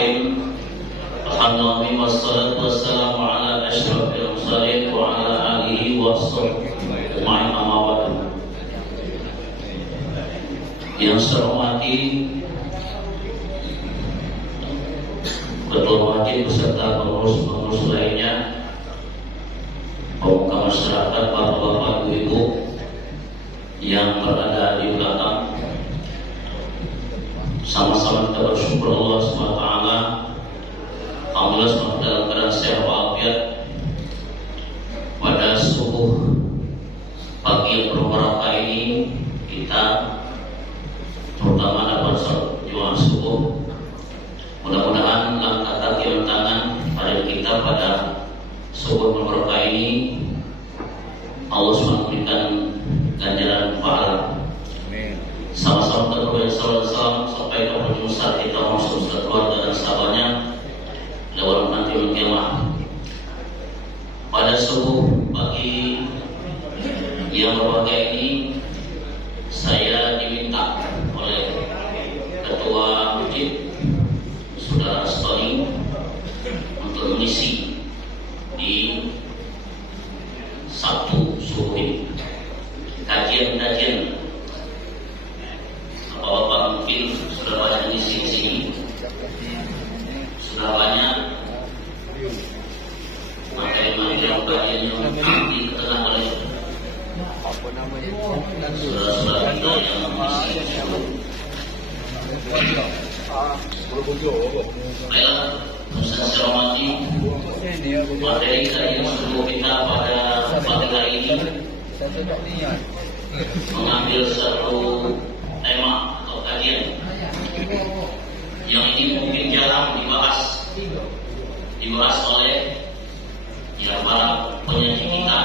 Bismillahirrahmanirrahim. Alhamdulillah wassalatu wassalamu ala asyrafil mursalin wa ala alihi washabbihi amma ba'du. Yang saya hormati Ketua Wajib beserta pengurus-pengurus lainnya, pemuka masyarakat, para bapak ibu yang berada di belakang, sama-sama kita bersyukur Allah SWT. Alhamdulillah SWT dalam keadaan sehat walafiat pada subuh pagi yang berbarakah ini, kita terutama dapat sholat Jumat subuh. Mudah-mudahan langkah kaki dan tangan pada kita pada subuh berbarakah ini Allah SWT memberikan ganjaran pahala. Sama-sama kita berbagi salam sampai ke penjelasan kita masuk ke keluarga dan sahabatnya lewat nanti menjelma. Pada subuh pagi yang berbahagia ini, saya diminta oleh Ketua Masjid Saudara Astoni untuk mengisi di Sabtu subuh ini kajian-kajian. Bapak mungkin sudah banyak mengisi di sini, sudah banyak materi-materi kajian yang diketenang oleh saudara-saudara kita yang mengisi. Baiklah, saya hormati materi kajian subuh kita pada pagi hari ini mengambil satu tema atau kajian yang ini mungkin jarang dibahas oleh para penyaji kita.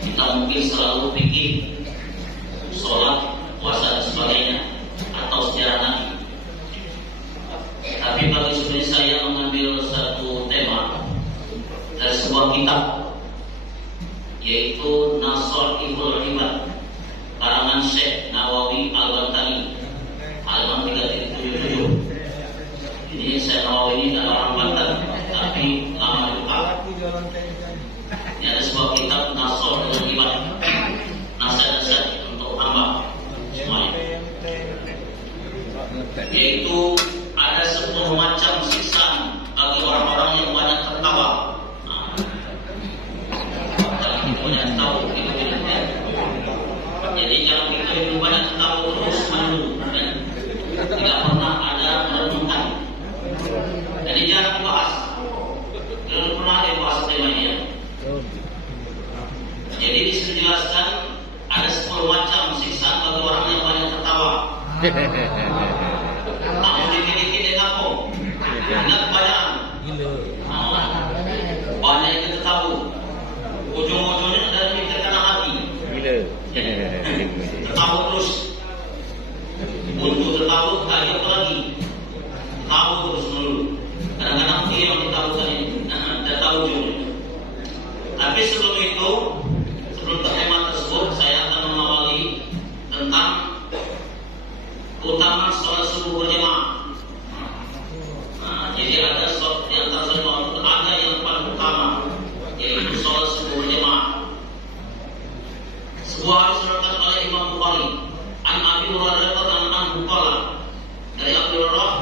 Kita mungkin selalu pikir sholat, puasa dan sebagainya atau sejarah Nabi. Tapi bagi studi saya mengambil satu tema dari sebuah kitab, yaitu Nashorihul Ibad karangan Syekh Nawawi Al-Bantani, halaman 377. Ini Syekh Nawawi ini adalah orang Banten, tapi lama lupa. Ini ada sebuah kitab Nashorihul Ibad, nasihat-nasihat untuk hamba semuanya, yaitu ada 10 macam siksaan bagi orang-orang yang banyak tertawa. Banyak tahu itu ya. Jadi kalau kita itu banyak tahu terus malu, tidak pernah ada merenungkan. Jadi jangan bahas. Belum pernah dibahas tema ini. Jadi dijelaskan ada 10 macam siksaan bagi orang yang banyak tertawa. Namun dikit-dikit dia ngaku. Ingat badan. Banyak yang kita tahu. Ujung-ujungnya dari kita kena hati. Tertawa terus. Untuk tertawa kali apa lagi? Tahu terus dulu. Kadang-kadang dia yang ditahukan ini. Tidak tahu ujungnya. Tapi sebelum itu, sebelum tema tersebut, saya akan mengawali tentang keutamaan sholat subuh berjamaah. Jadi ada sholat di antara sholat itu ada yang paling utama, yaitu sholat subuh berjamaah. Sebuah hadis diriwayatkan oleh Imam Bukhari, an Abi Hurairah radhiyallahu anhu qala, dari Abi Hurairah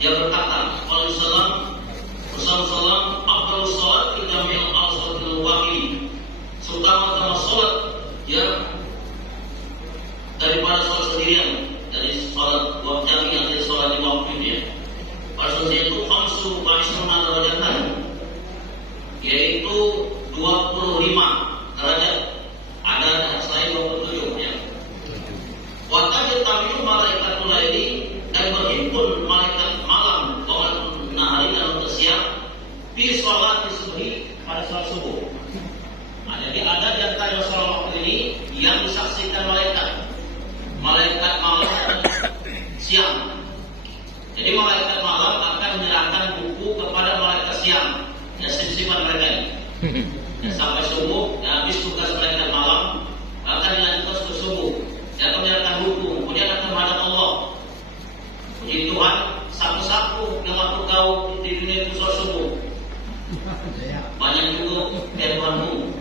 dia berkata, qala sallallahu afdalu sholat fi jami'il awsatil waqi, seutama-utama sholat ya daripada sholat sendirian, dari sholat waktu jami'ah, dari sholat di waktunya. Maksudnya itu khamsu ma'isruna derajatan, yaitu 25 derajat. Ada selain 27 ya. Wa tajtami'u malaikatul laili, dan berhimpun malaikat malam wal nahari dalam siang fi sholat subuh, pada sholat subuh. Jadi ada di antara sholat waktu ini yang disaksikan malaikat malam dan siang. Jadi malaikat malam akan menyerahkan buku kepada malaikat siang, ya sip-sipan mereka ini. Sampai subuh, habis tugas malaikat malam akan dilanjutkan ke subuh. Dia akan menyerahkan buku, kemudian akan menghadap Allah. Puji Tuhan, satu yang waktu kau di dunia itu sholat subuh. Banyak juga Tuhanmu.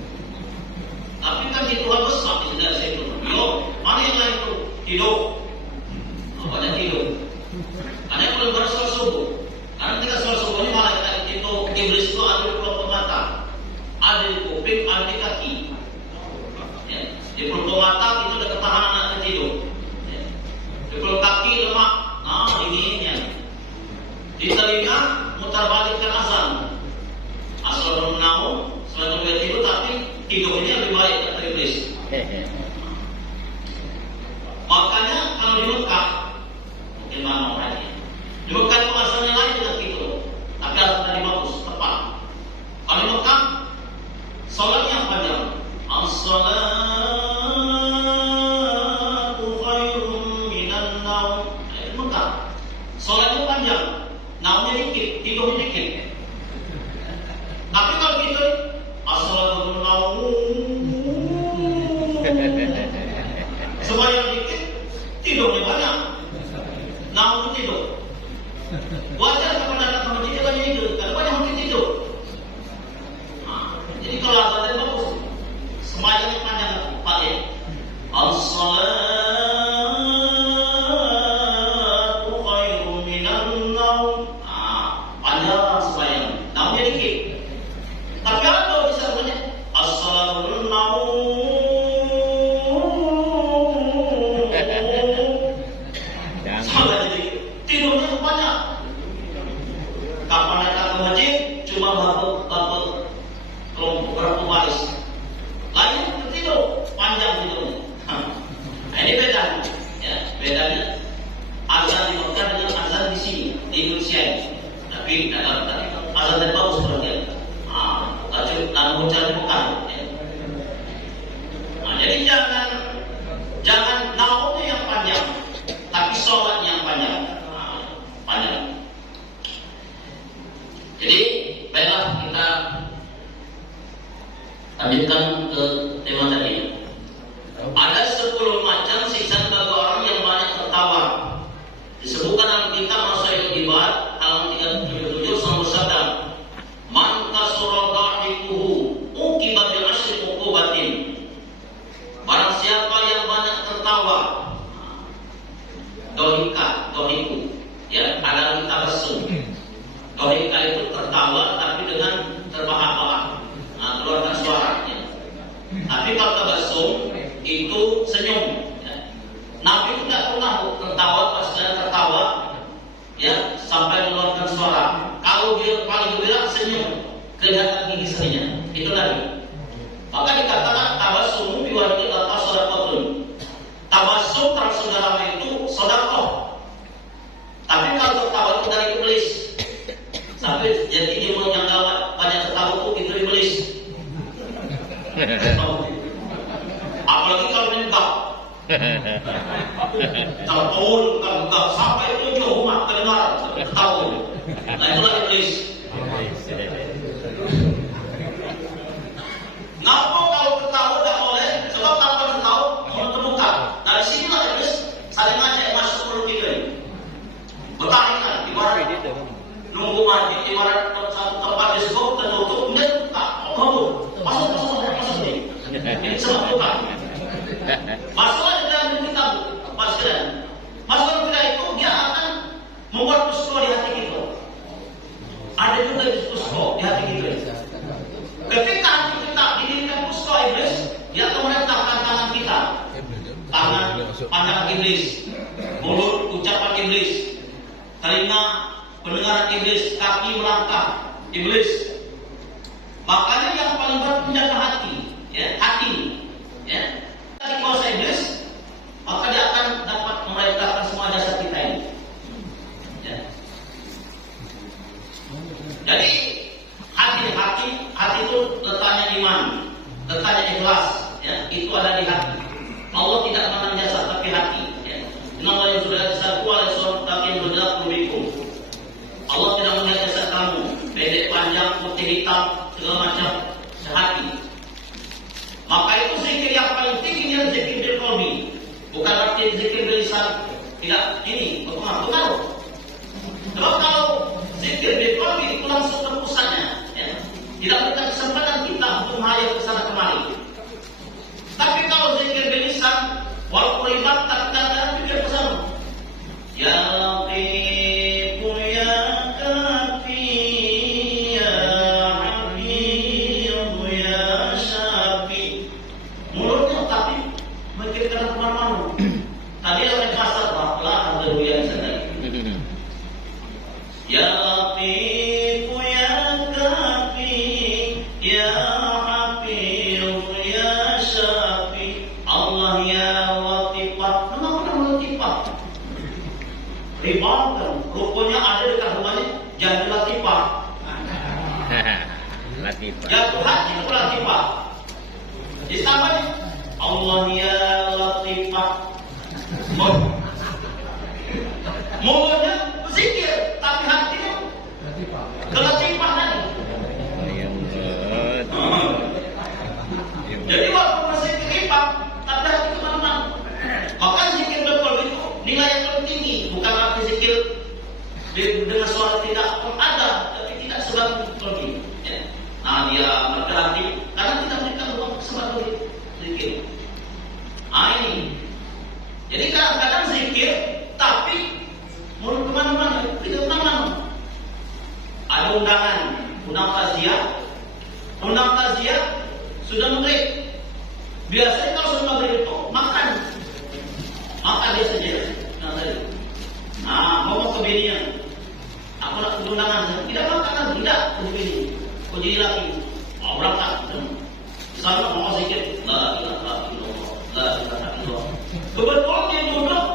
Tapi kan di Tuhan besar tidak saya itu. Yo, mana yang lain itu tidur? Banyak tidur. Karena yang paling berat sholat subuh. Karena ketika sholat subuh ini malah itu iblis itu ada di kelompok mata, ada di kuping, ada di kaki. Ya. Di kelompok mata itu ada ketahanan anak tidur. Ya. Di kelompok kaki lemak, dinginnya. Di telinga mutar balikkan azan. Asal menaung, selalu dia tidur tapi tidurnya lebih baik kata iblis. Makanya kalau di Mekah, mungkin mana orangnya? Di Mekah itu asalnya lain dengan itu, tapi asal tadi bagus, tepat. Kalau di Mekah, sholatnya panjang. As-salatu khairun minan naum. Di Mekah, sholatnya panjang, naumnya dikit, tidurnya dikit. Tapi kalau gitu, as-salatu naum. Sembahyang dikit, tidurnya banyak. Namun tidur. Wajar kalau datang ke masjid banyak tidur, karena banyak mungkin tidur. Jadi kalau azan bagus, sembahyangnya panjang Pak ya. As-salatu khairun minan naum. Panjang sembahyang, naumnya dikit. Tapi ada bisa namanya as-salatu naum. Tidurnya banyak. Kapan datang ke masjid cuma kelompok berapa baris. Lain tidur panjang tidurnya. Nah, ini bedanya. Ya, bedanya azan di Mekah dengan azan di sini di Indonesia ini. Tapi dalam tadi azan dan bagus perhatian. Lalu cari bukan. Ya. Jadi jangan naumnya yang panjang, tapi sholatnya yang panjang. Panjang. Jadi baiklah kita lanjutkan ke tema tadi. Ada 10 macam siksaan bagi orang yang banyak tertawa. Disebutkan dalam kitab Masail Ibad halaman 37 sama bersabda, "Man kasura dhahikuhu uqiba bi asyri uqubatin." Barang siapa yang banyak tertawa, dohiku, ya, ada tabassum. Dohika itu tertawa tapi dengan terbahak-bahak, keluarkan suaranya. Tapi kalau tabassum itu senyum. Ya. Nabi itu tidak pernah tertawa pas tertawa, ya, sampai mengeluarkan suara. Kalau dia paling gembira senyum, kelihatan gigi seninya. Itu Nabi. Maka dikatakan tabassum biwajhi sadaqatun. Tabassum terhadap saudara itu sedekah. Tapi kalau tertawa itu dari iblis. Sampai jadi dia menyangka banyak tertawa itu iblis. Apalagi kalau menggap. Telepon buka sampai itu rumah kedengaran tertawa. Nah itulah iblis. Ngapa kalau tertawa tidak boleh? Sebab tanpa tertawa mulut terbuka. Dari sinilah iblis saling ngajak masuk mulut kita. Bertahan ibarat nunggu mati, ibarat tempat diskop tertutup, kemudian buka. Masuk nih. Ini sebab buka. Masuk aja dalam kita, pastikan. Masuk kita itu dia akan membuat pusko di hati kita. Ada juga pusko di hati kita. Ketika hati kita didirikan pusko iblis, dia akan merentangkan tangan kita. Tangan, pandangan iblis, mulut, ucapan iblis, telinga, pendengaran iblis, kaki melangkah iblis. Makanya yang paling berat menjaga hati, ya, hati, ya. Dari kuasa iblis, maka dia akan dapat memerintahkan semua jasa kita ini. Ya. Jadi hati itu letaknya iman, letaknya ikhlas, ya, itu ada di hati. Allah tidak menang jasa tapi hati. Ya. Nama yang sudah disatu oleh seorang tapi bergerak lebihku. Allah tidak melihat jasa kamu, pendek, panjang, putih, hitam, segala macam, sehati. Maka itu zikir yang paling tinggi adalah zikir bil qalbi. Bukan arti zikir bil lisan. Tidak ini, bukan. Sebab kalau Tidak memberikan kesempatan kita untuk menghayal ke sana kemari. Tapi kalau zikir bilisan, walaupun ribat tak kita pikir ke sana. Ya Latif, ya Kafi, ya Hafiz, ya Syafi. Mulutnya tapi memikirkan kemana-mana. Tadi ada kasar, lah ada yang sana. Ya Latif, ya Kafi, ya Hafiz, ya Syafi. Allah ya Latifah. Kenapa Latifah? Ribalkan, rupanya ada dekat rumahnya jadi Latifah. Latifah. Jatuh hati itu Latifah. Ditambah Allah ya Latifah. Mulutnya berzikir, tapi hatinya Latifah tadi. Jadi walaupun berzikir riba, tapi hati kemana-mana. Maka zikir berkol itu nilai yang paling tinggi. Bukan arti zikir dengan suara tidak ada, tapi tidak sebab pergi. Ya. Nah dia berhati karena tidak memberikan ruang kesempatan zikir. Ini. Jadi kadang-kadang zikir, tapi mulut kemana-mana, tidak kemana-mana. Ada undang taziah sudah maghrib. Biasanya kalau sudah maghrib itu makan dia saja. Ngomong ke bininya, aku nak undangan, tidak makan, tidak ke bini, kau jadi laki, berangkat. Misalnya mau sedikit, la ilaha illallah, la ilaha illallah. Kebetulan dia duduk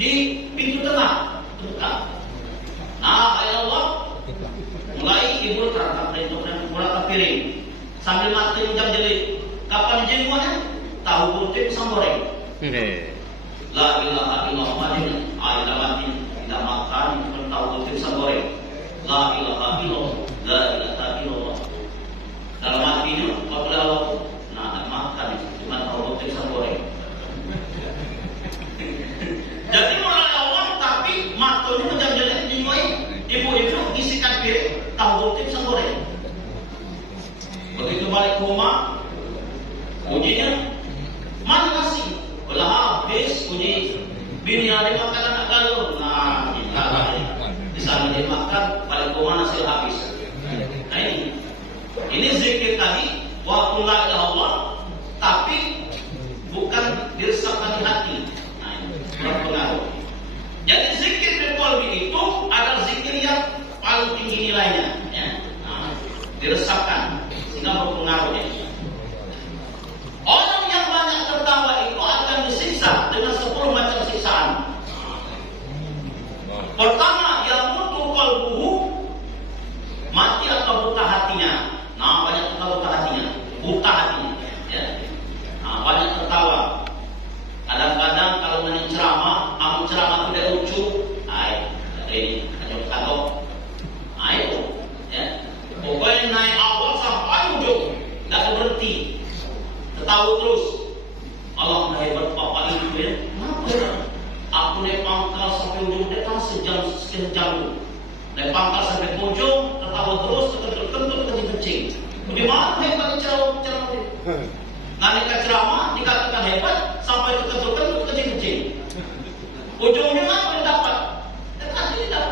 di pintu tengah, dekat. Ya Allah, mulai ibu terangkat dari murah piring, sambil mati jam jeli. Kapan jenguannya? Tahu putih pisang goreng. La ilaha illallah madinah. Aida mati tidak makan pun tahu putih pisang goreng. La ilaha illallah. La ilaha illallah. Dalam hatinya apabila Allah makan cuma tahu putih pisang goreng. Jadi mulai Allah tapi matanya jam jeli jenguai. Ibu-ibu isikan piring tahu putih pisang goreng. Begitu balik ke rumah, ujinya mana nasi? Belah habis uji bini ada makan anak galur. Nah, kita di sana dia makan balik ke rumah nasi habis. Nah ini zikir tadi waktu la ilaha Allah, tapi bukan diresapkan di hati. Nah ini berpengaruh. Jadi zikir berkolbi itu adalah zikir yang paling tinggi nilainya, ya. Diresapkan sehingga berpengaruh. Orang yang banyak tertawa itu akan disiksa dengan 10 macam siksaan. Pertama, yang mutu qalbuhu, mati atau buta hatinya. Nah, banyak tertawa buta hatinya, ya. Banyak tertawa. Kadang-kadang kalau menanya ceramah, ceramah tidak lucu, ini hanya berkata, itu, ya. Pokoknya naik awal sampai ujung, tidak berhenti. Ketawa terus. Allah hebat Bapak itu ya. Kenapa ya? Aku naik pangkal sampai ujung dekat sekian jam. Naik pangkal sampai ujung, ketawa terus, kentut kencing. Bagaimana hebat ceramah itu? Nalika ceramah dikatakan hebat sampai kentut kencing. Ujungnya apa yang dapat? Tidak.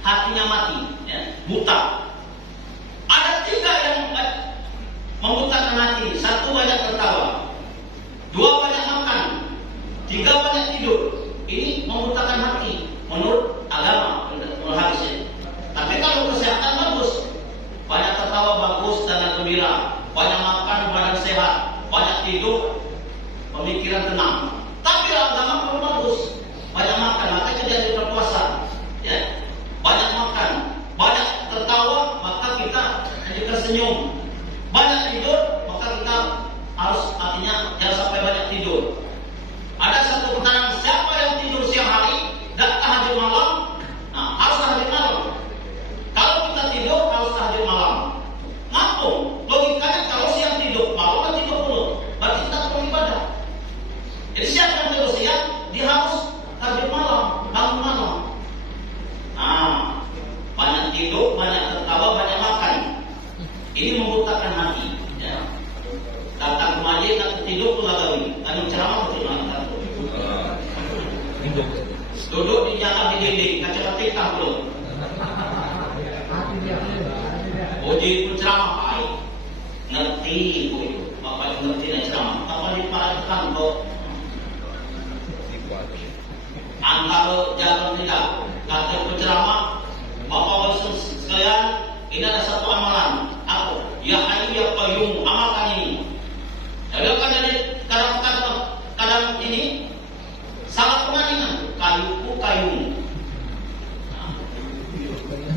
Hatinya mati, ya, buta. Ada 3 yang membutakan hati. 1 banyak tertawa, 2 banyak makan, 3 banyak tidur. Ini membutakan hati menurut agama, menurut hadisnya. Tapi kalau kesehatan bagus, banyak tertawa bagus dan gembira, banyak makan badan sehat, banyak tidur pemikiran tenang. Tapi agama belum bagus, banyak makan maka jadi berpuasa, ya. Banyak makan, banyak tertawa maka kita jadi tersenyum. Banyak tidur, maka kita harus artinya jangan sampai banyak tidur. Ada satu pertanyaan, siapa yang tidur siang hari dan tahajud malam? Nah, harus tahajud malam. Kalau kita tidur harus tahajud malam. Ngampung, logikanya kalau siang tidur, malam tidur dulu. Berarti kita perlu ibadah. Jadi siapa yang tidur siang, dia harus tahajud malam, bangun malam. Nah, banyak tidur, banyak tertawa, banyak makan. Ini membutakan hati. Ya. Datang kemari, nak tidur pun lagi. Ada ceramah betul nak. Duduk di jalan di dinding, kacamata hitam belum. Uji penceramah baik, ngerti itu. Bapak itu ngerti dan ceramah. Bapak diparahkan kok. Antara jalan tidak, kata penceramah, Bapak sekalian, ini ada satu amalan. Apa? Ya Hayyu ya Qayyum, amalkan ini. Jadi kan jadi kadang ini salah pengajian, kayuku kayumu. Nah,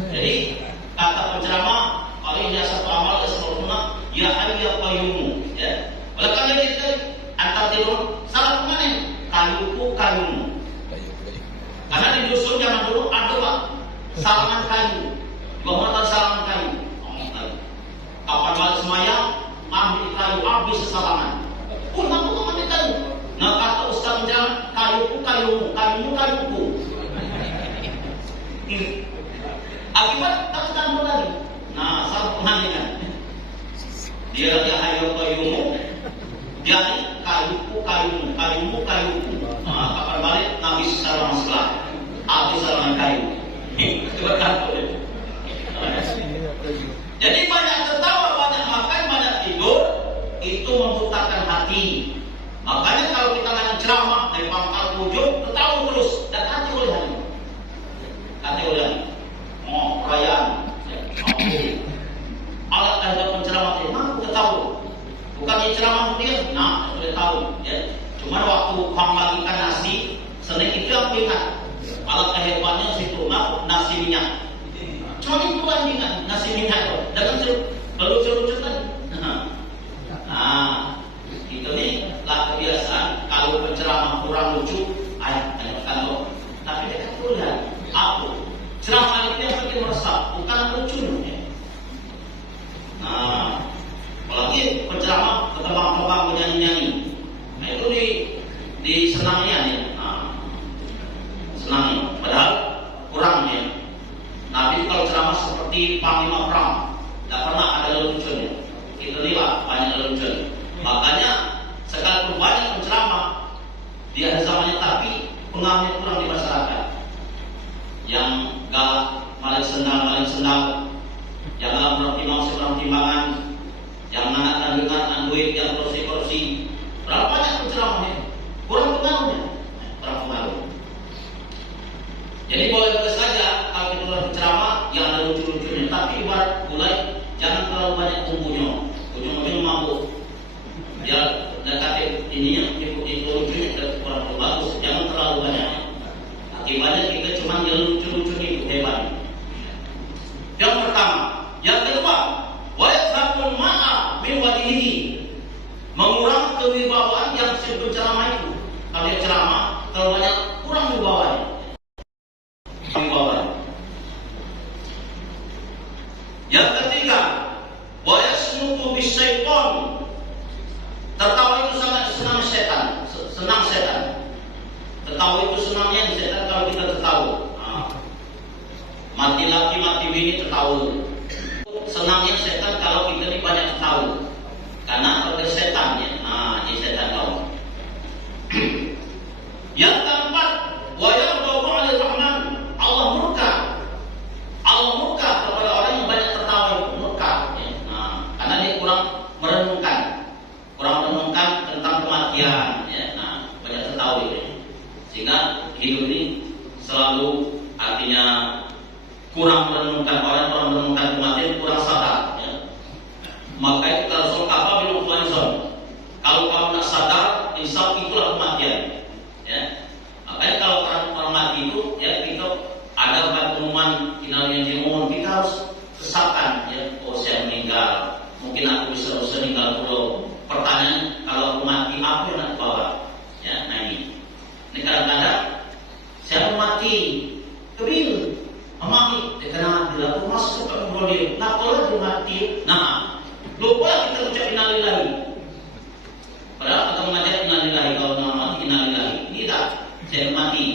jadi kata penceramah, kalau ini ada satu amal ya sempurna, ya Hayyu ya Qayyum. Ya. Oleh karena itu antar tidur salah pengajian, kayuku kayumu. Karena di dusun zaman dulu ada Pak, salangan kayu, bahwa salangan kayu. Kapan balik semayang, ambil kayu habis sesalangan. Mampu ambil kayu. Nah kata Ustaz menjalan, kayuku kayumu, kayumu kayuku. Akibat kata lagi. Nah salah pengajian. Dia Hayyu Qayyumu, jadi kayuku kayumu, kayumu kayuku. Nah kapan balik habis sesalangan sebelah, habis sesalangan kayu. Coba kata. Jadi banyak tertawa, banyak makan, banyak tidur, itu membutakan hati. Makanya kalau kita ngajak ceramah dari pangkal ke ujung, tertawa terus dan hati oleh hati. Hati oleh hati. Oh, perayaan. Alat ada penceramah itu, nah, tertawa. Bukan dia ceramah dia, nah, sudah tahu. Ya. Cuma waktu pembagikan nasi, Senin itu aku ingat. Alat kehebatannya situ, nah, nasi minyak. Cuma itu kan ingat nasi minyak itu, dengan lucu-lucu tadi. Nah, itu nih lah kebiasaan. Kalau penceramah kurang lucu, ayo kalau. Tapi dia kan kuliah, aku ceramah itu yang penting meresap, bukan lucunya. Nah, apalagi penceramah ketebang-tebang menyanyi-nyanyi. Nah itu di senangnya nih. Nah, senangnya. Padahal kurangnya. Nabi kalau ceramah seperti panglima perang, tidak pernah ada leluconnya. Itu inilah banyak lelucon. Makanya sekalipun banyak penceramah di akhir zamannya, tapi pengaruhnya kurang di masyarakat. Yang galak, maling sendal, yang galak bertimbangan, yang anak dengan duit, yang korupsi. Berapa banyak penceramahnya? Kurang pengaruhnya, kurang pengaruh. Jadi boleh saja kalau kita berceramah yang ada lucu-lucunya, tapi ibarat gulai jangan terlalu banyak bumbunya. Ujung-ujung mabuk. Biar dekat ininya ikut lucunya kurang bagus, jangan terlalu banyak. Akibatnya kita cuma yang lucu-lucu itu hebat. Yang pertama, yang kedua, wa yadhhabul ma'a min wajhihi. Mengurangi kewibawaan yang disebut ceramah itu. Kalau dia ceramah terlalu banyak, kurang wibawanya. Yang ketiga, wa yasmutu bisyaitan. Tertawa itu sangat senang setan. Tertawa itu senangnya setan kalau kita tertawa. Mati laki mati bini tertawa. Senangnya setan kalau kita ini banyak tertawa. Karena ada setannya. Ini setan tahu. Yang keempat, wa yaghdhabu 'alal rahman. Allah murka kepada orang yang banyak tertawa itu, murka. Karena dia kurang merenungkan tentang kematian. Banyak tertawa itu. Sehingga hidup ini selalu artinya kurang merenungkan, orang merenungkan kematian, kurang sadar. Maka itu kalau Rasul apa bilang kalau kamu nak sadar, insya itulah kematian. Makanya kalau orang mati itu, kita ada pengumuman finalnya jimun, kita harus kesakan. Oh saya meninggal, mungkin aku bisa meninggal dulu. Pertanyaan, kalau aku mati apa yang nak bawa? Nah ini kadang-kadang saya mau mati, kebil, mati, kenapa bila aku masuk ke kubur dia, nak kalau dia mati, lupa kita ucap innalillahi. Padahal kita mengajar innalillahi, kalau nak mati innalillahi. Ini tak, saya mati.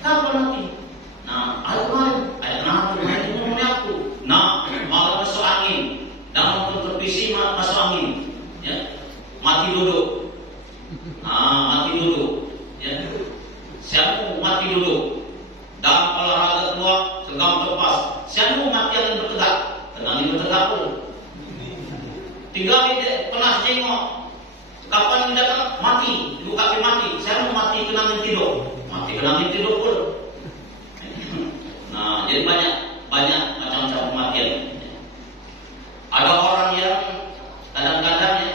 Kapan mati? Ayat kemarin itu ngomongnya aku. Malah masuk angin. tiga hari pernah jengok. Kapan datang? Mati. Ibu kaki mati. Saya mau mati kena angin tidur. Mati kena angin tidur pun. Nah, jadi banyak macam-macam kematian. Ada orang yang kadang-kadang ya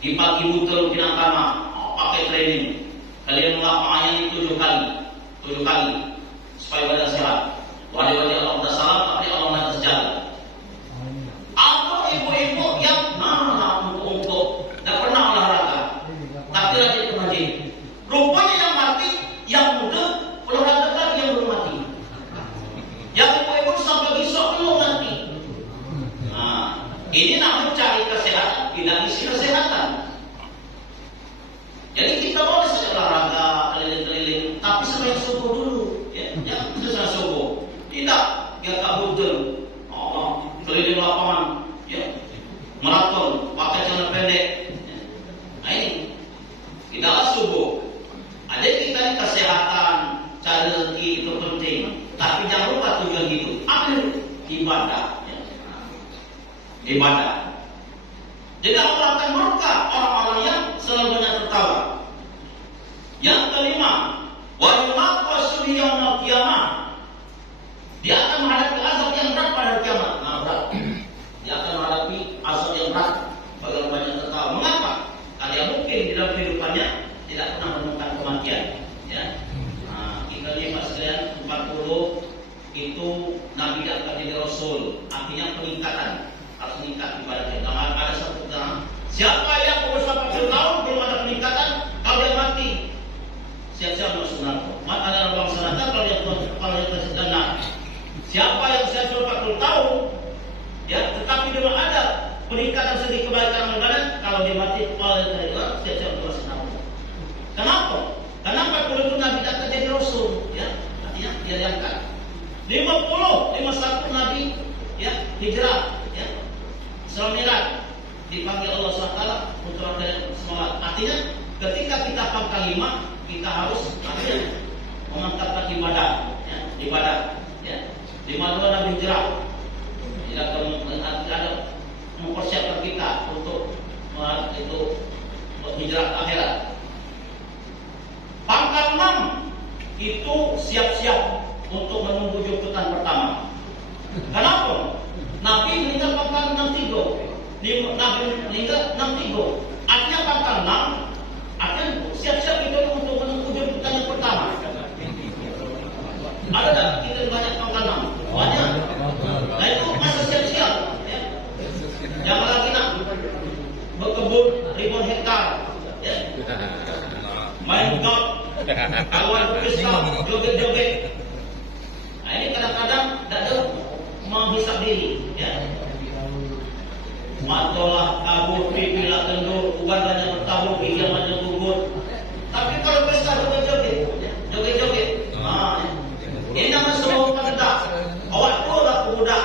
di pagi buta kena kamar, pakai training. Kalian melakukannya 7 kali supaya badan sehat. Wajib Allah tak salah, tapi Allah tak sejalan. Apa ibu-ibu yang untuk tak pernah olahraga, tapi rajin ke masjid. Rupanya yang mati, yang muda olahraga kan yang belum mati. Yang ibu-ibu sampai besok belum mati. Nah, ini nak mencari kesehatan, tidak isi kesehatan. Jadi kita boleh saja olahraga keliling-keliling, tapi sampai subuh dulu, ya, jangan selesai subuh. Tidak, dia tak betul. Keliling lapangan, ya, maraton, pakai celana pendek. Ya. Nah ini, tidaklah subuh. Ada kita ini kesehatan, cari rezeki itu penting. Tapi jangan lupa tujuan hidup. Apa ibadah? Ya. Ibadah. Jadi Allah akan murka orang-orang yang selalu banyak tertawa. Yang kelima, wa yunaqasu yaumil qiyamah. Dia akan menghadapi azab yang berat pada hari kiamat. Nah, berat. Dia akan menghadapi azab yang berat bagi orang banyak tertawa. Mengapa? Karena mungkin di dalam kehidupannya tidak pernah menemukan kematian. Ya. Nah, kita lihat sekalian 40 itu Nabi akan jadi Rasul. Artinya peningkatan. Harus meningkat ibadahnya. Nah, ada satu terang. Siapa yang umur 40 tahun belum ada peningkatan, kalau dia mati, siap-siap masuk neraka. Maka ada orang sanata kalau dia tersedana. Siapa yang usia 40 tahun, ya, tetapi dia ada peningkatan segi kebaikan badan, kalau dia mati, kalau dia terlibat, siap-siap masuk neraka. Kenapa? Karena 40 itu Nabi akan jadi Rasul, ya, artinya dia diangkat. 51 Nabi, ya, hijrah, ya, Isra Mi'raj, dipanggil Allah SWT untuk semangat. Artinya ketika kita pangkal 5, kita harus artinya memantapkan ibadah, ya, ibadah, ya. 52 Nabi hijrah, tidak ada mempersiapkan kita untuk itu hijrah akhirat. Pangkal 6 itu siap-siap untuk menunggu jemputan pertama. Kenapa? Nabi meninggal pangkal 63. Nabi meninggal 63. Artinya pangkal 6, artinya siap-siap kita untuk menunggu jemputan yang pertama. Ada tak? Kita banyak pangkal 6. Banyak. Nah itu masa siap-siap. Ya. Jangan lagi nak berkebun ribuan hektar. Ya. Main golf, kawan berpesta, joget-joget. Nah ini kadang-kadang tak ada menghisap diri. Ya. Matolah kabur, pipilah kendur, uban banyak bertabur, gigi banyak gugur. Tapi kalau pesta joget-joget, joget-joget. Nah, ini namanya semua pemuda. Awak tulah pemuda.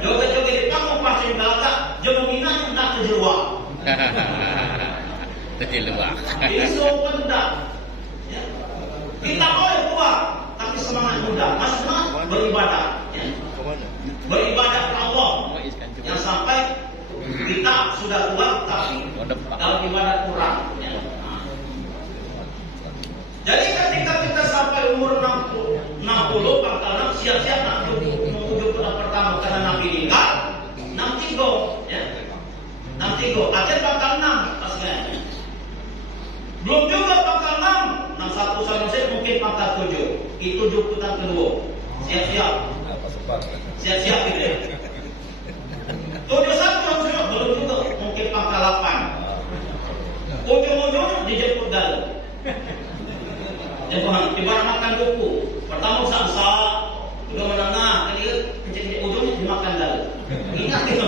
Joget-joget di panggung pasir belakang, jangan minat nak terjeruang. Terjeruang. Ini semua pemuda. Ya. Kita boleh tua, tapi semangat muda. Masih semangat beribadah. Ya. Beribadah kepada Allah. Yang sampai kita sudah tua, tapi dalam ibadah kurang. Ya. Jadi ketika kita sampai umur 60 pangkal 6, siap-siap nak mengujuk bulan pertama karena Nabi meninggal 63, ya. 63, artinya pangkal 6 pastinya. Belum juga pangkal 6, 61 sampai mungkin pangkal 7. Itu jemputan kedua. Siap-siap. Siap-siap gitu ya. 71 belum juga mungkin pangkal 8. Ujung-ujung dijemput galuh. Jangan ibarat makan buku. Pertama besar-besar, udah menengah, kecil-kecil ujungnya dimakan dalam. Ingat itu.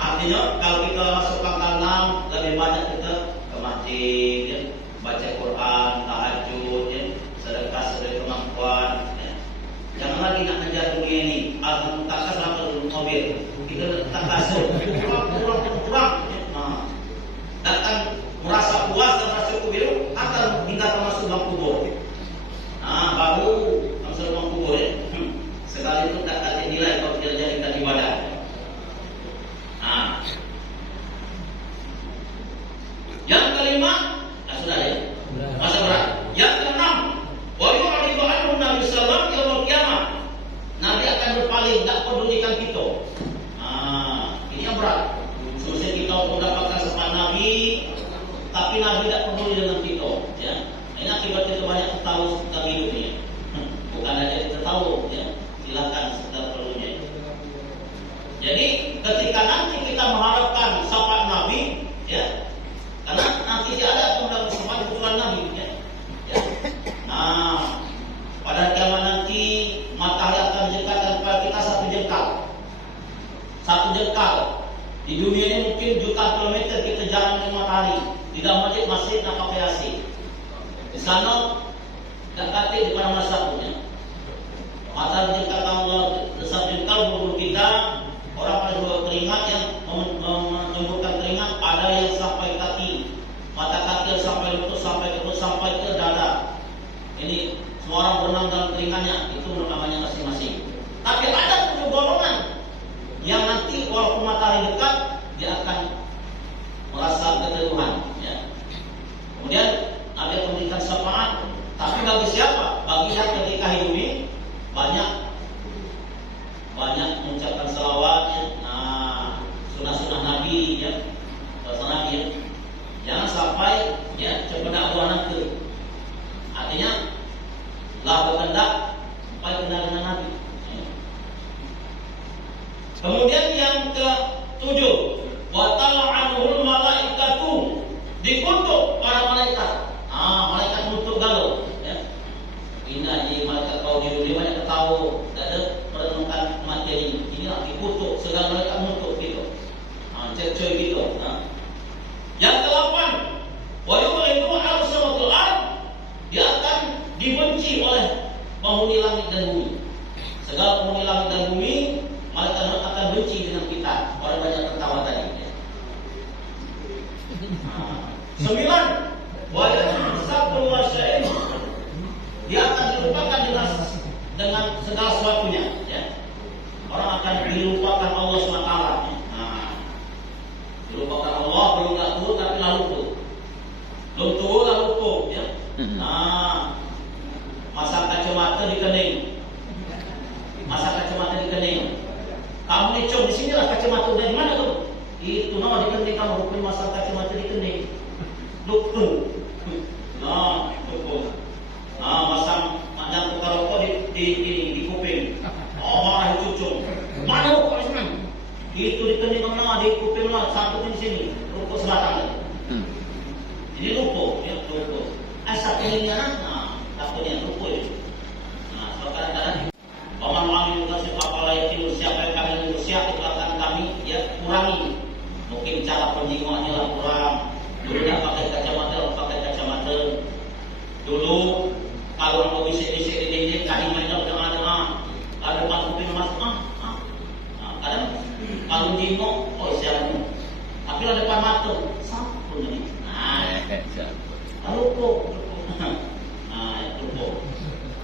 Artinya kalau kita masuk pangkal 6, lebih banyak kita ke masjid, ya, baca Quran, tahajud, ya, sedekah sesuai kemampuan. Ya. Jangan lagi nak ngejar dunia ini. Alhamdulillah sama mobil. Kita tak kasut, kurang. Ya. Nah, datang merasa puas dan merasa cukup akan hingga termasuk bang kubur. Nah, baru masuk bang kubur ya. Sekali itu tak ada nilai kalau tidak jadikan ibadah. ini ya. Bukan hanya kita tahu ya, silakan sekedar perlunya. Jadi ketika nanti kita mengharapkan syafaat Nabi ya, karena nanti dia ada dalam syafaat kebetulan Nabi ya. Ya. Nah, pada kiamat nanti matahari akan mendekatkan kepada kita satu jengkal. Di dunia ini mungkin juta kilometer kita jalan dengan matahari. Di dalam masjid nak pakai AC. Di sana dekat di mana masa punya. Matahari jengkal Allah besar jengkal bulu kita. Orang pada dua keringat yang menumbuhkan keringat, ada yang sampai kaki, mata kaki yang sampai lutut, sampai ke perut, sampai ke dada. Ini semua orang berenang dalam keringatnya, itu namanya masing-masing. Tapi ada tujuh golongan yang nanti walaupun matahari dekat, dia akan merasa keteduhan. Ya. Kemudian ada yang memberikan syafaat, tapi bagi siapa? Bagi yang ketika hidup ini banyak mengucapkan salawat ya. Nah, sunnah-sunnah Nabi ya, sunnah Nabi ya. Jangan sampai ya kepada abu anak. Artinya lah berkendak sampai kenal dengan Nabi. Ya. Kemudian yang ke-7, wa tal'anul malaikatu, dikutuk para malaikat. Malaikat kutuk galau ya. Ini aja malaikat kau di dunia banyak tahu, tak ada merenungkan kematian ini. Inilah dikutuk, segala mereka mengutuk gitu. Cek-cek gitu. Yang ke-8, wa yu'lidu al-samatul ard, dia akan dibenci oleh penghuni langit dan bumi. Segala penghuni langit dan bumi, malaikat akan benci dengan kita. Orang banyak tertawa tadi. 9, wa yasabul wasya'in, dia akan dilupakan dengan segala sesuatunya ya. Orang akan dilupakan Allah SWT. Dilupakan Allah, belum tahu tapi lalu tuh. Belum tahu lalu tuh ya. Masang kacamata di kening. Masang kacamata di kening. Kamu nicong di sinilah kacamata dari mana tuh? Itu nama di kening kamu, rupanya masang kacamata di kening. Lupa. Lupa. Masang macam tukar rokok di kuping. Marah cucu. Mana rokok di sini? Itu di kening kamu di kuping lah, satu di sini. Rokok selatan. Ini lupa, ya lupa. Asal keningnya takutnya lupa ya. Kadang-kadang paman kami mengasih apalah itu siapa yang kami manusia itu akan kami ya kurangi. Mungkin cara penjinguannya lah kurang. Dulu tidak pakai kacamata. Dulu kalau mau bisik-bisik di dinding, kaki mainnya udah ada. Ada depan kuping mas, kadang kalau jingok, siapa? Tapi ada depan mata, sapu nih. Lupa. Lupa.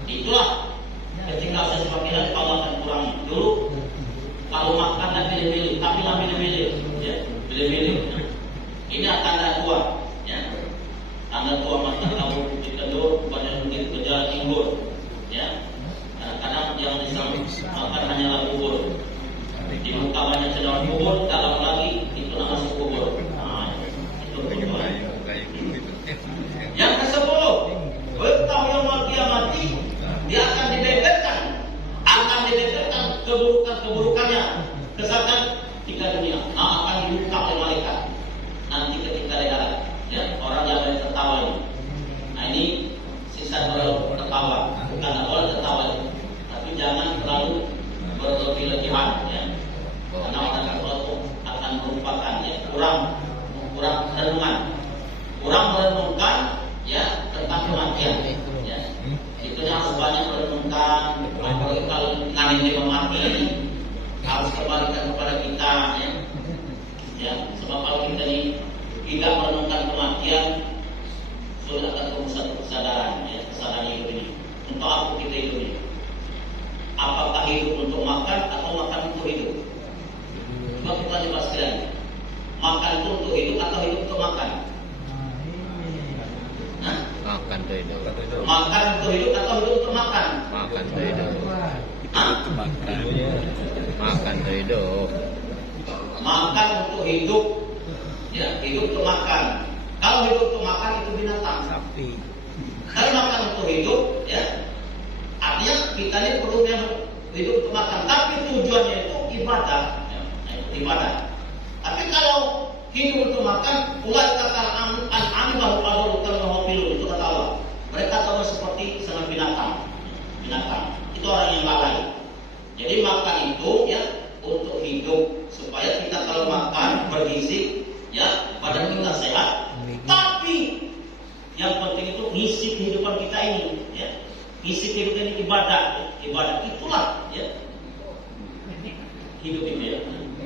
Itulah ketika saya semakin Allah akan kurangi. Dulu kalau makan dan pilih-pilih, tapi lah pilih-pilih, ya pilih-pilih. Ini tanda tua, ya. Tanda tua mata kalau ditedur banyak mungkin berjalan inggur, ya. Kadang-kadang yang makan hanyalah bubur. Di muka banyak cendawan bubur, dalam lagi itu nama bubur. Itu bubur. Yang ke-10, bertahun yang mati, dia akan dibeberkan keburukannya, kesatan tiga dunia. Akan dibuka oleh malaikat. Nanti ketika dia ya orang yang boleh tertawa ini. Ini sisa tertawa, bukan boleh tertawa, tapi jangan terlalu berlebih-lebihan ya. Karena orang akan merupakan ya kurang merenungkan ya tentang kematian ya. Itu yang sebanyak merenungkan, apalagi kalau nanti dia mati harus kembalikan kepada kita ya. Sebab kalau kita ini tidak merenungkan kematian, sudah akan merusak kesadaran ya, kesadaran hidup ini. Untuk apa kita hidup ini? Apakah hidup untuk makan atau makan untuk hidup? Coba kita coba sekalian. Makan itu untuk hidup atau hidup untuk makan? Makan untuk hidup. Makan untuk hidup atau hidup untuk makan? Makan untuk hidup. Makan untuk hidup. Makan untuk hidup. Ya, hidup untuk makan. Kalau hidup untuk makan itu binatang. Sapi. Kalau makan untuk hidup, ya kita ini perlu yang hidup untuk makan, tapi tujuannya itu ibadah, ya, ibadah. Tapi kalau hidup untuk makan, ulai kata an-ani bahu adul kalau itu kata Allah. Mereka tahu seperti sangat binatang. Itu orang yang lalai. Jadi makan itu ya untuk hidup, supaya kita kalau makan bergizi, ya badan kita sehat. Tapi yang penting itu ngisi kehidupan kita ini, ya. Ngisi kehidupan ini ibadah itulah ya hidup itu ya.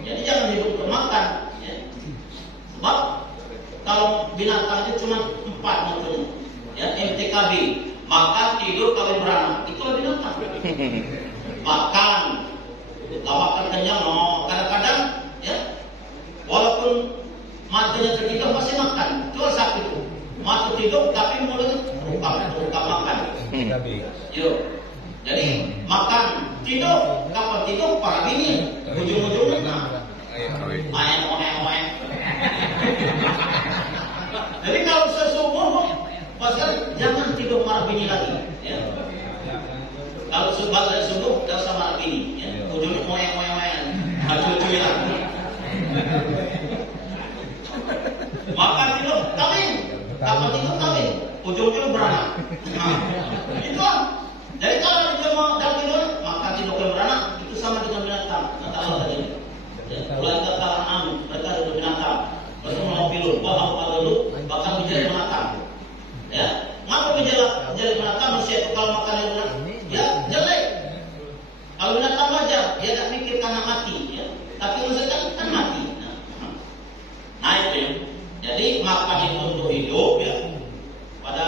Jadi jangan hidup untuk makan, ya. Sebab kalau binatang itu cuma 4 maksudnya, ya, MTKB, makan, tidur, kawin beranak, itulah binatang. Makan, gak makan kenyang, no. Kadang-kadang, ya, walaupun matanya tertidur masih makan, cuma sakit itu. Mata tidur tapi mulutnya bukan makan. Yuk. Jadi makan, tidur, kapan tidur para bini, ujung-ujungnya main oeng. Jadi kalau sesubuh, pasal jangan tidur marah bini lagi. Ya. Kalau sebagai subuh, jangan sama marah bini. Ya. Ujungnya oeng, cuci lagi. Makan tidur, kawin. Kapan tidur kawin, ujung-ujungnya beranak. Itu kan. Jadi kalau dia mau dalam tidur, makan tidur beranak, itu sama dengan binatang. Kata Allah tadi. Mulai kata mereka itu binatang. Terus mau pilih, bahwa dulu bakal menjadi binatang. Ya, ngapa menjadi binatang? Manusia itu kalau makan yang enak, ya jelek. Kalau binatang wajar, dia tak mikir karena mati. Ya. Tapi manusia kan mati. Nah itu ya. Jadi makan itu untuk hidup ya. Pada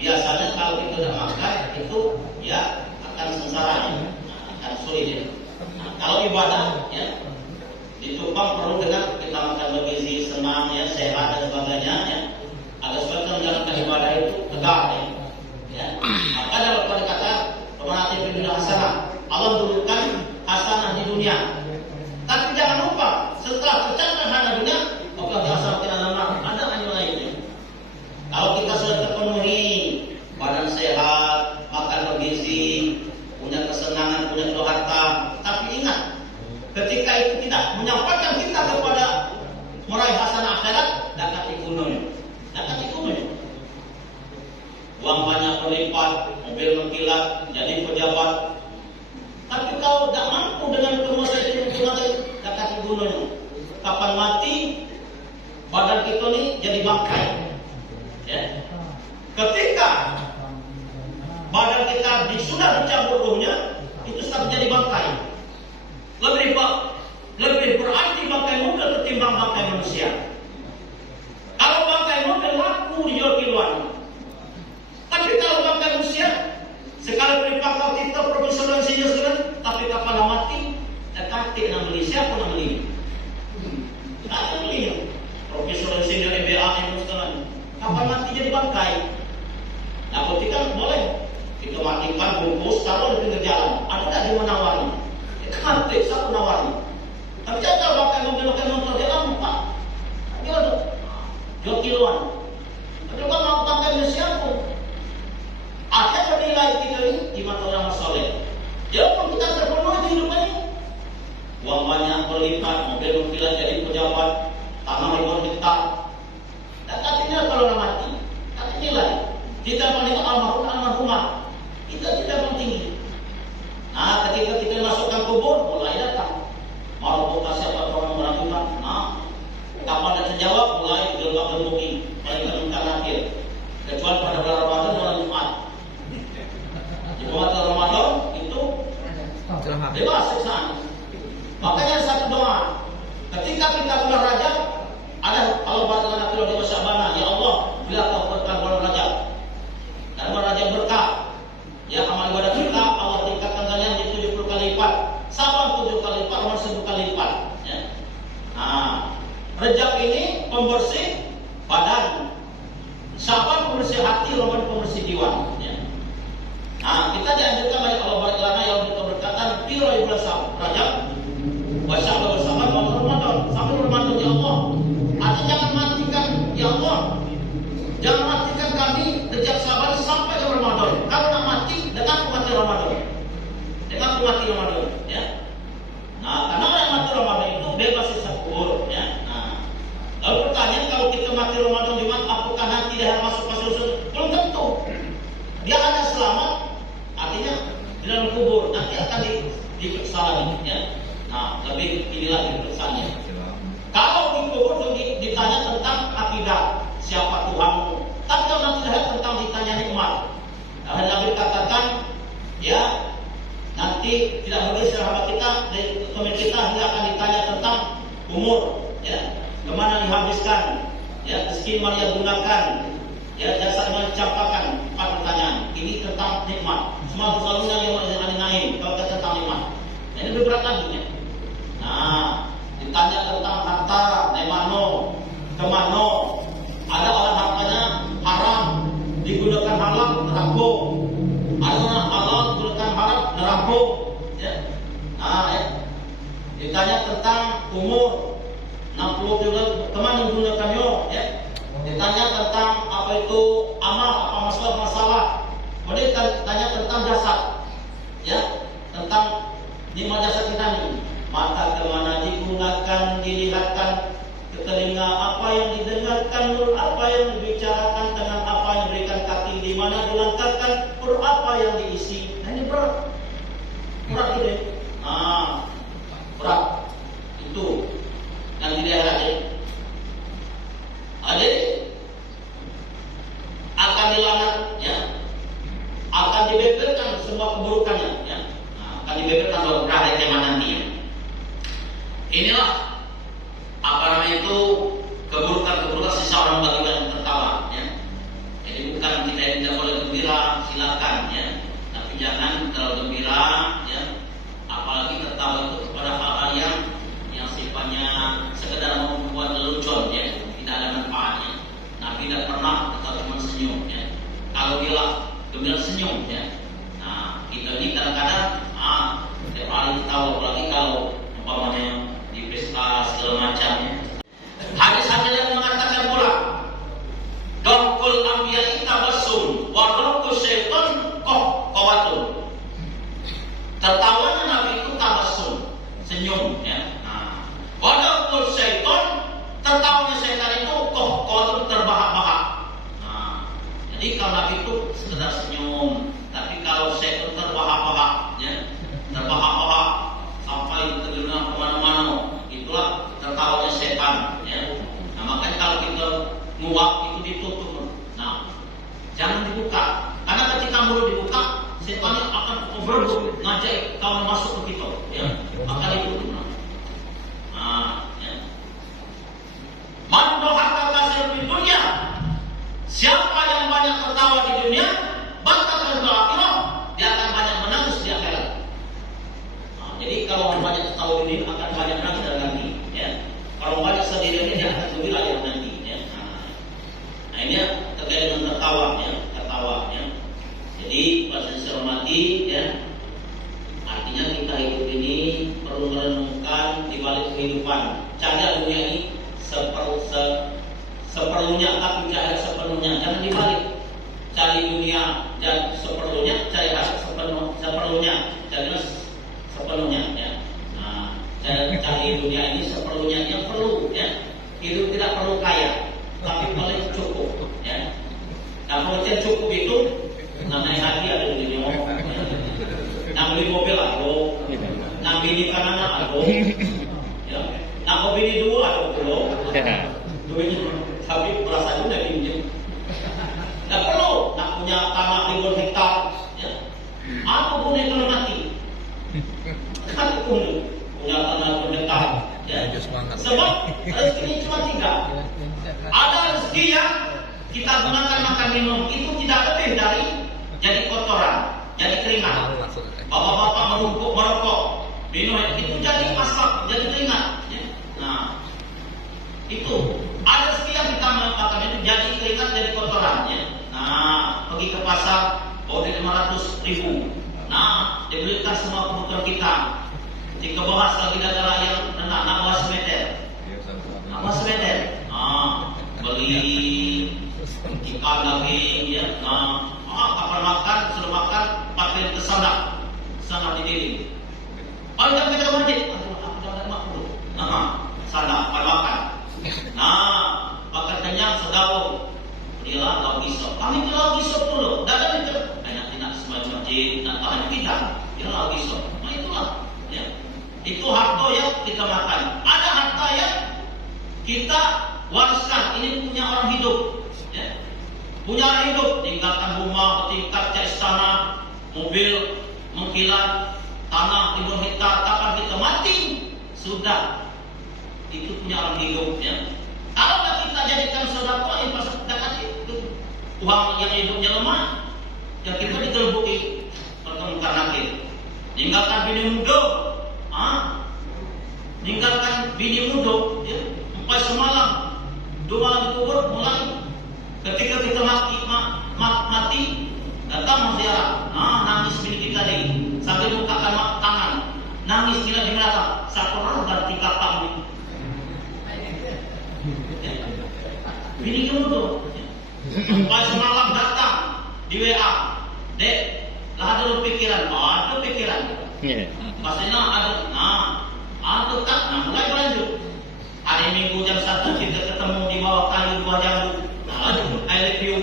biasanya kalau kita tidak makan itu ya akan sengsara ya. Akan sulit ya. Nah, kalau ibadah ya ditopang perlu dengan kita makan bergizi, senang ya, sehat dan sebagainya ya. Agar supaya menjalankan ibadah itu tegak ya. Ya. Maka dalam kata pemerhati dunia hasanah, Allah berikan hasanah di dunia. Tapi jangan lupa setelah tercapai hasanah dunia, maka jasa kita ada anil lainnya. Kalau kita sudah terpenuhi badan sehat, makan bergizi, punya kesenangan, punya harta, tapi ingat, ketika itu tidak menyampaikan kita kepada meraih hasanah akhirat, dapat ikununya. Uang banyak berlipat, mobil berkilat, jadi pejabat. Tapi kalau tidak mampu dengan kemuliaan itu, dapat ikununya. Kapan mati, badan kita ini jadi bangkai. Ya. Ketika badan kita sudah dicabut ruhnya, itu sudah menjadi bangkai. Lebih berarti bangkai mobil ketimbang bangkai manusia. Kalau bangkai mobil laku dijual kiloan. Tapi kalau bangkai manusia, sekali berlipat kita profesional insinyur sudah, tapi kapan mati, tak nak beli, siapa nak beli? Tak ada beli. Profesor insinyur MBA itu sekarang kapan mati jadi bangkai. Nah ketika boleh kita matikan bungkus taruh di pinggir jalan, ada tak dia menawarnya? Kantik satu nawarnya. Tapi jangan bangkai motor dia nampak. Jual kiloan. Tapi kalau mau bangkai siapa? Akhirnya menilai kita ini di mata orang soleh. Jadi kita terpenuhi kehidupan ini. Uang banyak berlipat, mobil berkilat jadi pejabat. Tanah ribuan hektar. Dan artinya kalau mati, kata nilai. Kita paling almarhumah. Kita paling tinggi. Nah, ketika kita masukkan kubur, mulai datang. Mau buka siapa orang meragukan. Nah, kapan ada terjawab, mulai gelap-geluki. Paling kemudian akhir. Kecuali pada bulan Ramadan, bulan Jumat. Di bulan Ramadan itu bebas siksaan. Makanya satu doa. Ketika kita bulan Rajab, ada kalau batalkan akhir di Sya'ban, ya Allah, bila kau berkah bulan Rajab. Karena bulan Rajab berkah. Ya amal ibadah kita Allah tingkatkan kalian di 70 kali lipat. Sabar 7 kali lipat, amal 1000 kali lipat. Ya. Nah, Rajab ini pembersih badan. Sya'ban pembersih hati, Ramadan pembersih jiwa. Ya. Nah, kita dianjurkan oleh Allah Taala yang kita berkata, "Piro bulan Rajab, Sya'ban bersama Ramadan, sampai Ramadan ya Allah." Artinya jangan matikan ya Allah. Jangan matikan kami sejak Sya'ban sampai ke Ramadan. Kalau nak mati dengan mati Ramadan. mati Ramadan, ya. Nah, karena orang mati Ramadan itu bebas siksa kubur, ya. Nah, lalu pertanyaan, kalau kita mati Ramadan Jumat, apakah nanti dia masuk surga? Belum tentu. Dia hanya selamat, artinya di dalam kubur nanti akan diperiksa lagi, ya. Nah, lebih inilah diperiksanya. Kalau di kubur ditanya tentang akidah, siapa Tuhanmu. Tapi kalau nanti tentang ditanya nikmat. Nah, Nabi katakan, ya, nanti tidak boleh sahabat kita, teman kita hingga akan ditanya tentang umur, ya, kemana dihabiskan, ya, rezeki mana yang gunakan, ya, jasa yang dicampakkan. 4 pertanyaan. Ini tentang nikmat. Semua selalunya yang naik kalau kita tentang nikmat. Nah, ini lebih berat lagi, ya. Nah, ditanya tentang harta, nemano, kemano. Ada orang hartanya haram, digunakan halal, nerampung. Ada orang halal, digunakan haram, nerampung. Ya. Nah, ya. Ditanya tentang umur 60 tahun, kemana menggunakannya? Ya. Ditanya tentang apa itu amal, apa masalah. Kemudian ditanya tentang jasad, ya, tentang 5 jasad kita ini. Mata kemana digunakan, dilihatkan, ke telinga apa yang didengarkan, mulut apa yang dibicarakan, tangan apa yang diberikan, kaki di mana dilangkahkan, perut apa yang diisi. Nah, ini berat ini. Nah, berat itu yang di daerah ini. Adik akan dilaknat, ya, akan dibeberkan semua keburukannya, ya. Nah, akan dibeberkan dalam hari kiamat nanti, ya. Inilah apa namanya itu keburukan seseorang bagi yang tertawa, ya. Jadi bukan kita yang tidak boleh gembira, silakan, ya. Tapi jangan terlalu gembira, ya. Apalagi tertawa itu kepada hal-hal yang sifatnya sekedar membuat lelucon, ya. Tidak ada manfaatnya. Nabi tidak pernah tertawa cuma senyum, ya. Kalau dia gembira senyum, ya. Nah, kita ini kadang-kadang tiap hari ketawa, apalagi kalau umpamanya di pesta segala macam. Hadis yang mengatakan pula, Dongkul ambiya'i tabassum wa dongkul syaitan qawatun. Tertawanya Nabi itu tabassum, senyum, ya. Nah, wa dongkul syaitan, tertawanya syaitan itu qawatun, terbahak-bahak. Nah, jadi kalau Nabi itu sekedar senyum, tapi kalau syaitan terbahak-bahak, ya, terbahak-bahak sampai terdengar kemana-mana, itulah tertawanya setan, ya. Nah, makanya kalau kita nguap itu ditutup. Nah, jangan dibuka, karena ketika mulut dibuka, setannya akan berebut ngajak kawan masuk ke kita, ya. Maka ditutup. Nah, ya. Man dohaka kasir di dunia, siapa yang banyak tertawa di dunia, bahkan di akhirat dia akan banyak menangis di akhirat. Jadi kalau banyak tertawa ini akan banyak menangis dan nanti, ya. Kalau banyak sendirian dia akan gembira yang nanti, ya. Nah, ini terkait dengan tertawa, ya, ya. Jadi bahasa hormati, ya. Artinya kita hidup ini perlu merenungkan di balik kehidupan. Cari dunia ini seperlunya, tapi jangan sepenuhnya. Jangan dibalik. Cari dunia dan seperlunya, cari akhirat seperlunya. Jangan sepenuhnya, ya. Nah, cari dunia ini seperlunya, yang perlu, ya. Hidup tidak perlu kaya, tapi paling cukup, ya. Nah, pengertian cukup itu namanya hati ada di dunia. Nah, beli mobil ada, nah bini kanan ada, ya. Nah, bini dua ada, duitnya, tapi perasaan udah pinjam. Tidak perlu, nak punya tanah 1000 hektar, ya. Apa punya kalau mati? Kan punya tanah hektar, ya. Sebab rezeki cuma 3. Ada rezeki yang kita gunakan makan minum itu tidak lebih dari jadi kotoran, jadi keringat. Bapak-bapak menumpuk merokok, minum itu jadi asap, jadi keringat, ya. Nah, itu ada rezeki yang kita makan itu jadi keringat, jadi kotoran, ya. Nah, pergi ke pasar bawa 500.000. Nah, dibelikan semua kebutuhan kita. Jika bahas lagi negara yang rendah, nak bahas meter. Nah, beli ikan lagi, ya. Nah, kapal makan, sudah makan, pakai ke sana. sana didiri. Kalau jangan kita masjid, aku jangan makmur. Sana makan. Nah, makan kenyang sedawang. Dia lauk isap. Kami itu lauk isap dulu. Dan itu nanti nak semacam masjid, nak tahan kita. Dia lauk isap. Nah itulah. Ya. Itu harta yang kita makan. Ada harta yang kita wariskan. Ini punya orang hidup. Ya. Punya orang hidup. Tinggalkan rumah, tingkat istana, mobil, mengkilat, tanah 5 hektar. Kapan kita mati, sudah. Itu punya orang hidup. Ya. Kalau kita jadikan sedekah, yang pas sedekah itu uang yang hidupnya lemah, yang kita diterbuki pertemukan akhir. Tinggalkan bini muda, tinggalkan bini muda, ya, sampai semalam, 2 malam dikubur, mulai ketika kita mati, datang ziarah, nangis bini kita lagi, sambil bukakan tangan, nangis gila di belakang, sakurang ganti kapang. Bini muda, sampai semalam datang di WA, dek, lah ada pikiran, ada pikiran. Maksudnya ada kak, mulai berlanjut. Hari Minggu jam 1 kita ketemu di bawah kayu 2 jambu. Aduh, I love you.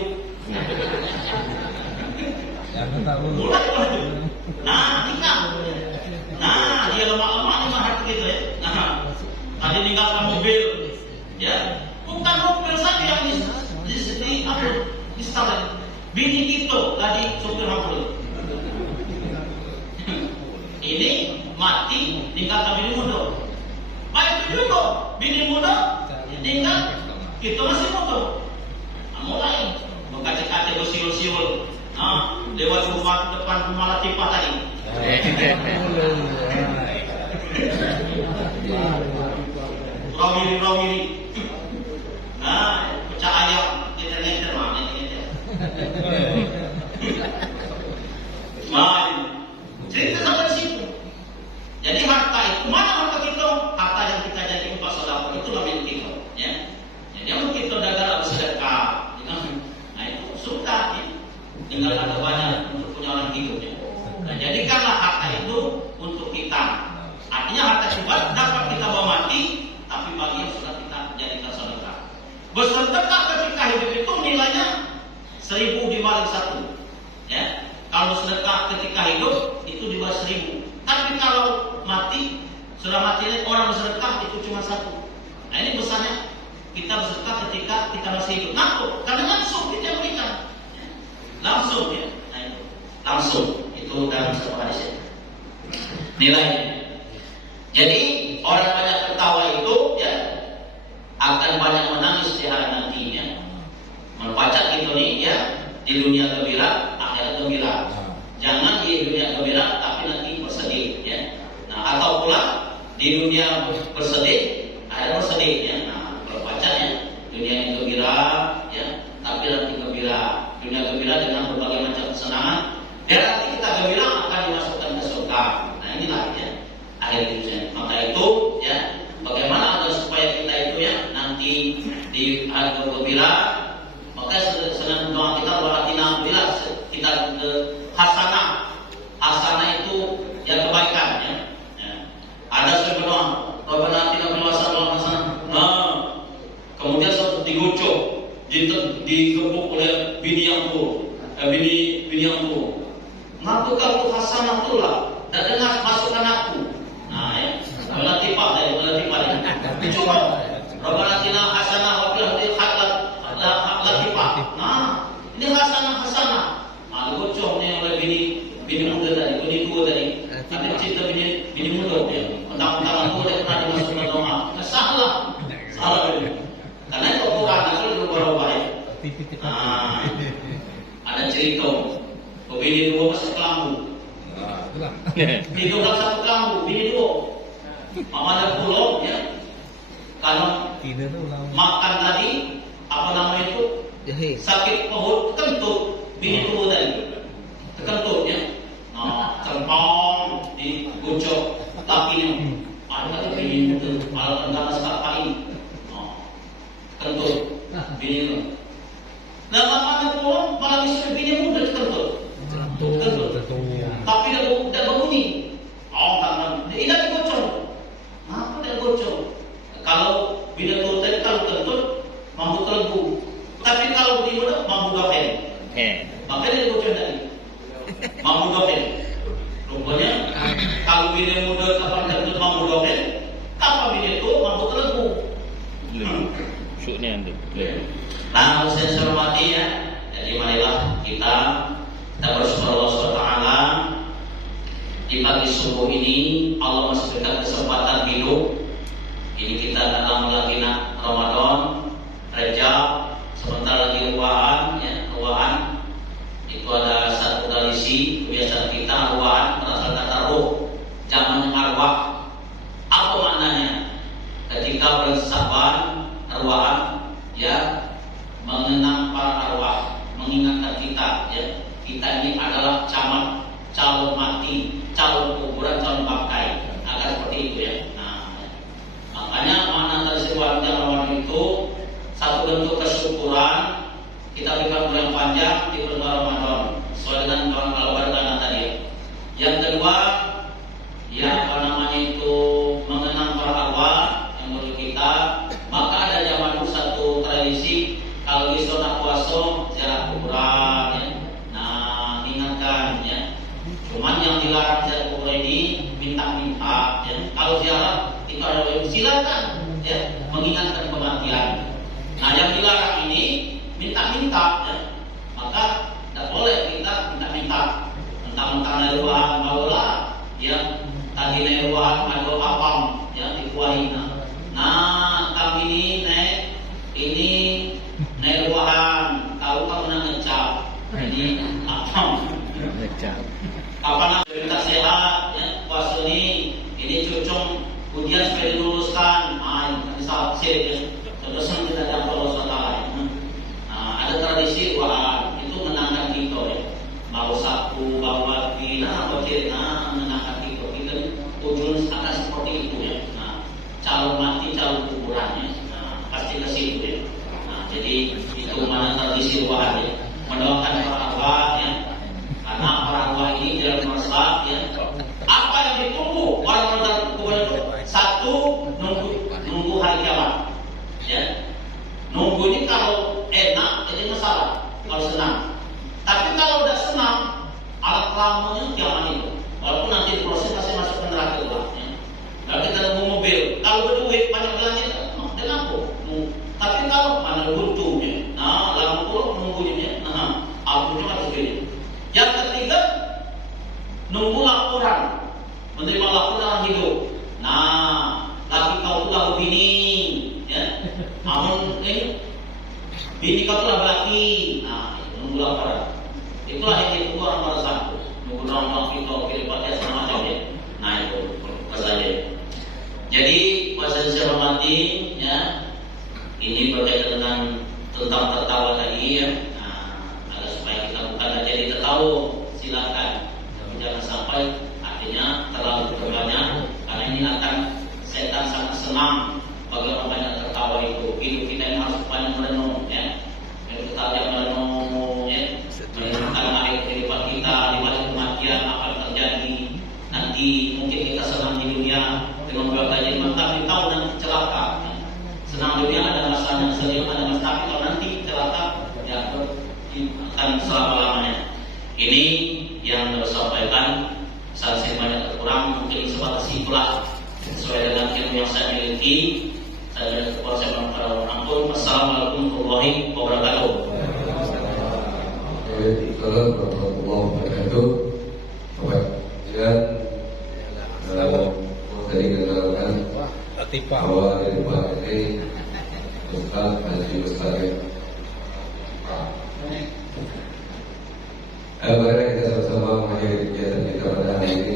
Mulai berlanjut. Nikah. Dia lemah-lemah hati gitu ya. Tadi tinggalkan mobil, ya. Bukan mobil saja yang di stasiun. Bini itu tadi sopir mobil. Ini mati tinggalkan bini muda. Baik itu juga bini muda tinggal kita masih muda. Mulai mengkaji-kaji bersiul-siul. Lewat rumah depan rumah Latifah tadi. Rawiri. Pecah ayam, ngeter-ngeter. Cerita sampai situ. Jadi harta itu, mana harta kita? Harta yang kita jadi untuk sedekah itulah milik kita. Ya. Jadi yang kita dagang bersedekah, nah itu sudah. Ya. Tinggal ada banyak untuk punya orang hidupnya. Nah, jadikanlah harta itu untuk kita. Artinya harta itu dapat kita bawa mati, tapi bagi yang sudah kita jadikan sedekah. Bersedekah ketika hidup itu nilainya 1000 dibalik 1. Ya. Kalau sedekah ketika hidup itu dibalik 1000. Tapi kalau mati, sudah mati orang bersedekah itu cuma 1. Nah ini besarnya kita bersedekah ketika kita masih hidup. Karena langsung kita berikan. Ya. Langsung ya. Nah, itu. Langsung. Itu dalam sebuah hadis. Nilainya. Jadi orang banyak tertawa itu ya akan banyak menangis di hari nantinya. Membaca gitu nih ya, di dunia gembira, akhirat gembira. Jangan di dunia gembira tapi nanti bersedih ya. Nah, atau pula di dunia bersedih, akhirat bersedih ya. Nah, berbacanya dunia yang gembira ya, tapi nanti gembira. Dunia gembira dengan berbagai macam kesenangan. Dan nanti kita gembira akan dimasukkan ke surga. Nah, inilah ya akhir hidupnya. Maka itu ya, bagaimana agar supaya kita itu ya nanti di hari gembira. Maka senang doa kita berarti bila kita ke hasanah itu ya kebaikan ya. Ada sebuah Rabbana atina fil hasanah. Kemudian satu digocok, digebuk oleh bini yang buruk, bini yang buruk. Ngaku kalau hasanah itulah dan dengar masukkan aku. Nah ya, Latifah dari. Coba Rabbana atina hasanah wa fil Latifah. Nah, ini hasanah. Bocor nih oleh bini muda tadi, bini tua tadi. Ada cerita bini muda ya. Mentang-mentang tua dia pernah dimasukkan doa. Salah ini. Karena itu Quran itu berubah ya. Ada cerita. Bini dua masuk kelambu. Tidur dalam satu kelambu, bini dua. Mana pulau ya. Kalau makan tadi apa namanya itu sakit perut kentut bini dua tadi kentut ya. Nah, cempong digocok lakinya. Ada bini itu malah tentang sekarang ini. Kentut bini itu. Nah, makanya pulang malah istri bini muda kentut. Tapi tidak berbunyi. bini muda kapan jatuh mampu doken, kapan bini itu mampu terlegu. Syuknya itu. Nah, saya hormati ya. Jadi marilah kita bersyukur Allah SWT di pagi subuh ini Allah masih berikan kesempatan hidup. Ini kita dalam lagi Ramadan, Rajab, sebentar lagi ruwahan, ya, ruwahan. Itu ada satu tradisi kebiasaan kita, ruwahan berasal kata ruh, zaman arwah. Apa maknanya? Ketika bersahabat arwah, ya, mengenang para arwah, mengingatkan kita, ya, kita ini adalah calon mati, calon kuburan, calon bangkai, agar seperti itu ya. Nah, makanya makna tradisi warga Ramadan itu satu bentuk kesyukuran kita berikan umur yang panjang di bulan Ramadan sesuai dengan kawan-kawan tadi. Yang kedua, ya apa namanya itu mengenang para arwah yang menurut kita. Maka ada zaman dulu satu tradisi kalau di zona puasa ziarah kuburan, ya. Nah, ingatkan ya. Cuman yang dilarang ziarah kubur ini minta-minta, ya. Kalau ziarah itu ada silakan, ya, mengingatkan kematian. Nah, yang dilarang ini minta-minta, ya. Maka tidak boleh kita minta-minta. Mentang-mentang dari ruahan maulah, ya. Tadi dari ruahan ada apam, ya, dikuahi. Nah, kami ini naik ruahan, tahu kamu nak ngecap. Jadi apam. Ngecap. Kapan kita sehat, ya, puasa ini cucung ujian supaya diluluskan. Bisa sih, terus kita dapat lolos lain. Ada tradisi ruahan itu menangkan kita, ya. Bau sapu, bau api, menangkan kita. Kita tujuan akan seperti itu ya. Nah, calon mati, calon kuburannya, pasti ke situ ya. Nah, jadi itu mana tradisi ruahan ya. Mendoakan para arwah ya. Karena para arwah ini dalam masalah ya. Apa yang ditunggu orang kuburan itu? Satu, nunggu hari kiamat. Ya. Nunggu ini kalau enak jadi masalah, kalau senang. Tapi kalau udah senang, alat kelaminnya kiamat itu. Walaupun nanti proses pasti masuk ke neraka juga. Ya. Kalau kita nunggu mobil, kalau berduit banyak belanja, dengan aku. Tapi kalau mana buntunya, nah lampu nunggunya, apunya harus gini. Yang ketiga, nunggu laporan, menerima laporan dalam hidup. Nah, laki kau tuh lalu bini, ya. Namun ini bini kau tuh laki. Nah, nunggu laporan. Itulah yang ditunggu orang pada satu. Nunggu orang kita kira-kira sama aja. Nah itu saja. Jadi puasa saya hormati, ya. Ini berkaitan dengan tentang tertawa tadi, ya. Nah, agar supaya kita bukan jadi tertawa, silakan. Tapi jangan sampai artinya terlalu banyak, karena ini akan setan sangat senang bagi orang banyak tertawa itu. Hidup kita ini harus banyak merenung, ya. Kita yang merenung, ya. Merenungkan hari kehidupan kita di balik kematian apa yang terjadi. Nanti mungkin kita senang di dunia dengan berbagai macam, tapi tahu nanti celaka. Ya. Senang dunia ada masanya, sedih ada mas, tapi kalau nanti celaka ya akan selama-lamanya. Ini yang harus sampaikan. Saya banyak kurang, mungkin sebatas itulah sesuai dengan ilmu yang saya miliki. Saya berkuasa mengampun. Assalamualaikum warahmatullahi wabarakatuh. Assalamualaikum warahmatullahi wabarakatuh. Tadi kenalkan bahwa di tempat ini Ustaz Haji Ustaz. Mari kita sama-sama mengakhiri kegiatan kita pada hari ini.